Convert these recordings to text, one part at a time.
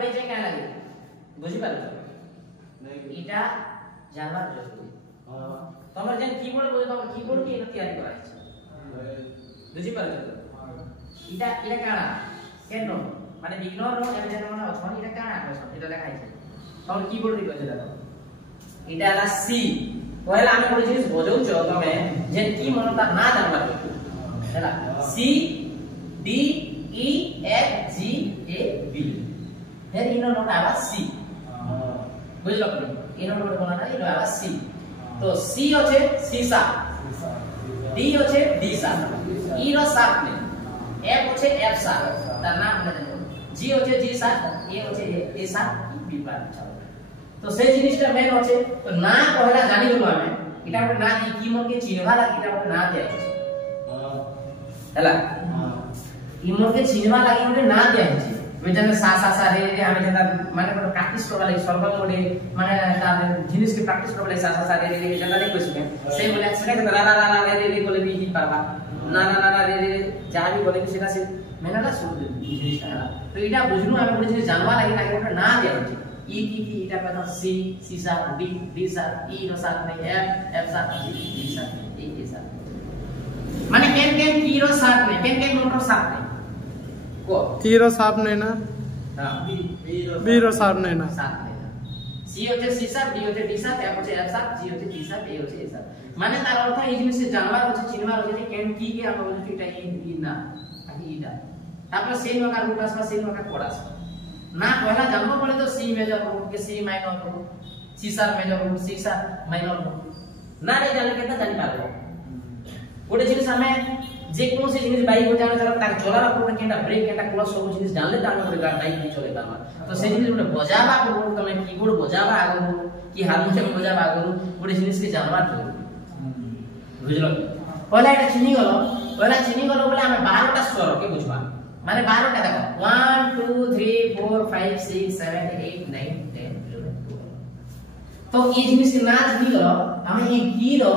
पड़े जे क्या लगे बुझी पारो इटा जानवर जरूरी हां तमर जे कीबोर्ड बोले तमर कीबोर्ड के तैयारी करा छै बुझी पारो इटा इटा काना केनो माने इग्नोर रो एम जेन माने अछन इटा काना आछन इटा লেখা আছে तमर कीबोर्ड रे कहे दादा इटा ला सी पहला हम कोई चीज बजाउछ तमे जे की मन ता ना जानवा हैला C D E F G A B फिर इनो नोट आवा सी बुझलो इनो नोट कोना ना इनो आवा सी तो सी होचे सीसा डी होचे डी सा ई रो साथ में एफ होचे एफ सा तार नाम मने जी होचे जी सा ए होचे ए सा बी बार तो से जिनिसटा मेन होचे तो ना पहला जानि गलो हमें इटा ना की मन के चिन्हवा लागी इटा ना दे हैला इमन के चिन्हवा लागी मने ना दे छै बेजन सा सा सा रे रे हमें जता माने प्रैक्टिस करबा लागि सर्वम मोडे माने ता जिनिस के प्रैक्टिस करबा लागि सा सा सा रे रे जता नहीं कोइ सके से बोले सेटा के ला ला ला रे रे बोले भी ही पाबा ना ना ना रे रे जा भी बोले सेटा से मैंने ना सुन जिनिस है तो इटा बुझनु हमें बोले जिनिस जानवा लागि ना ना दे छै ई की इटा पता सी सी सा डी डी सा ई रो साथ में एफ एफ सा जी डी सा ए के साथ माने केन केन की रो साथ में केन केन नोट रो साथ में को की रो साथ में ना हां बी रो साथ में ना साथ में सी होते सी सा डी होते डी सा एफ होते एफ सा जी होते जी सा ए होते ए सा माने तार अर्थ ए जिनिस से जानवा होते चिन्हवा होते केन की के हम बोलते इटा ई ना आगे इटा तापर सेम का रूट आसवा सेम का कोड आसवा ना पहला जानबो पड़े तो सी मेजर रूट के C minor root C sharp major root C sharp minor root ना रे जाने केता जानि पाबो गोटे जिनिस हमें जे कोनो से जिनिस बाइक हो जाने चला ताक चलावा को केटा ब्रेक केटा क्लच सब जिनिस जानले त हम गाड़ी बाइक नहीं चले तामा तो से जिनिस गोटे बजाबा को तमे कीबोर्ड बजाबा आगु कि हारमोनियम बजाबा आगु गोटे जिनिस के जानवा तो बुझलो पहला एटा चिनी गलो बोले हमें 12 टा स्वर के बुझबा माने 12 टा देखो 1 2 3 4 5 6 7 8 9 10 11 12 तो ये जिनिस के ना चिनी गलो हमें ये की रो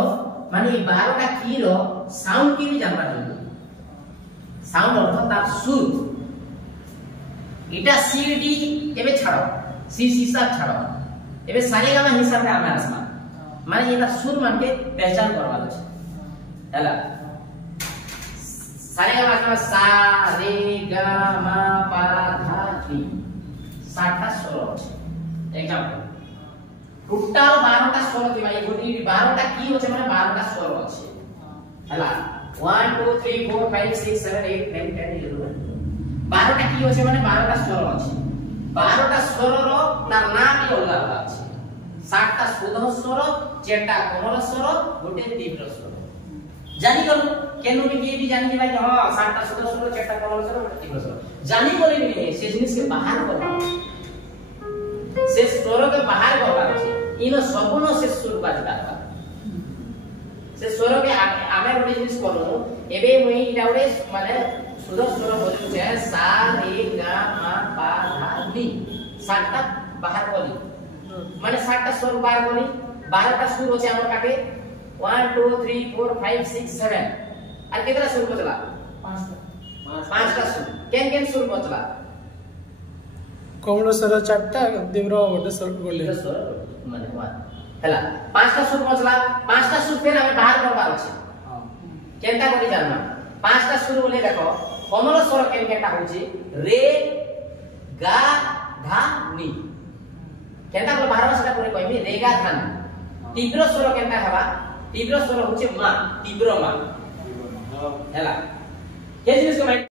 माने 12 टा की रो साउंड की भी जानबा चाहिए साउंड अर्थ तार सुर इटा सी डी एबे छाड़ो सी सी सा छाड़ो एबे सारेगामा हिसाब रे आमे आसमा माने एटा सुर मान के पहचान करवा छै हैला सारेगामा का सा रे गा मा पा धा नी 7 टा स्वर छै एग्जांपल टोटल 12 टा स्वर के भाई गोटी 12 टा की होचे माने 12 टा स्वर छै हैला 1 2 3 4 5 6 7 8 9 10 11 12 टा की होचे माने 12 टा स्वर अछि 12 टा स्वर रो तार नाम ही अलग अलग अछि 7 टा शुद्ध स्वर 4 टा कोमल स्वर गोटे तीव्र स्वर जानि गलो केनु भी के भी जानि के भाई हां 7 टा शुद्ध स्वर 4 टा कोमल स्वर गोटे तीव्र स्वर जानि बोले भी से जिनिस के बाहर करबा से स्वर के बाहर करबा अछि इनो सबनो से सुर बाजबा से स्वर के आमे गोटे जिनिस करू एबे मुई इटा गोटे माने शुद्ध स्वर बोलु छै सा रे गा मा पा धा नी 7 टा बाहर करी माने 7 टा स्वर बाहर करी 12 टा सुर होचे हमर काटे 1 2 3 4 5 6 7 और कितना सुर बचला 5 टा सुर केन केन सुर बचला कोमल स्वर 4 टा तीव्र गोटे स्वर बोले स्वर माने 1 हैला 5 टा सुर बचला 5 टा सुर फेर हमें बाहर करबा अछि हां केनटा करी जानना 5 टा सुर बोले देखो कोमल स्वर केन केनटा होची रे गा धा नी केनटा बोले बाहर सेटा करे कहमी रे गा धा नी तीव्र स्वर केनटा हवा तीव्र स्वर होचे मा तीव्र मा हैला के जिनिस के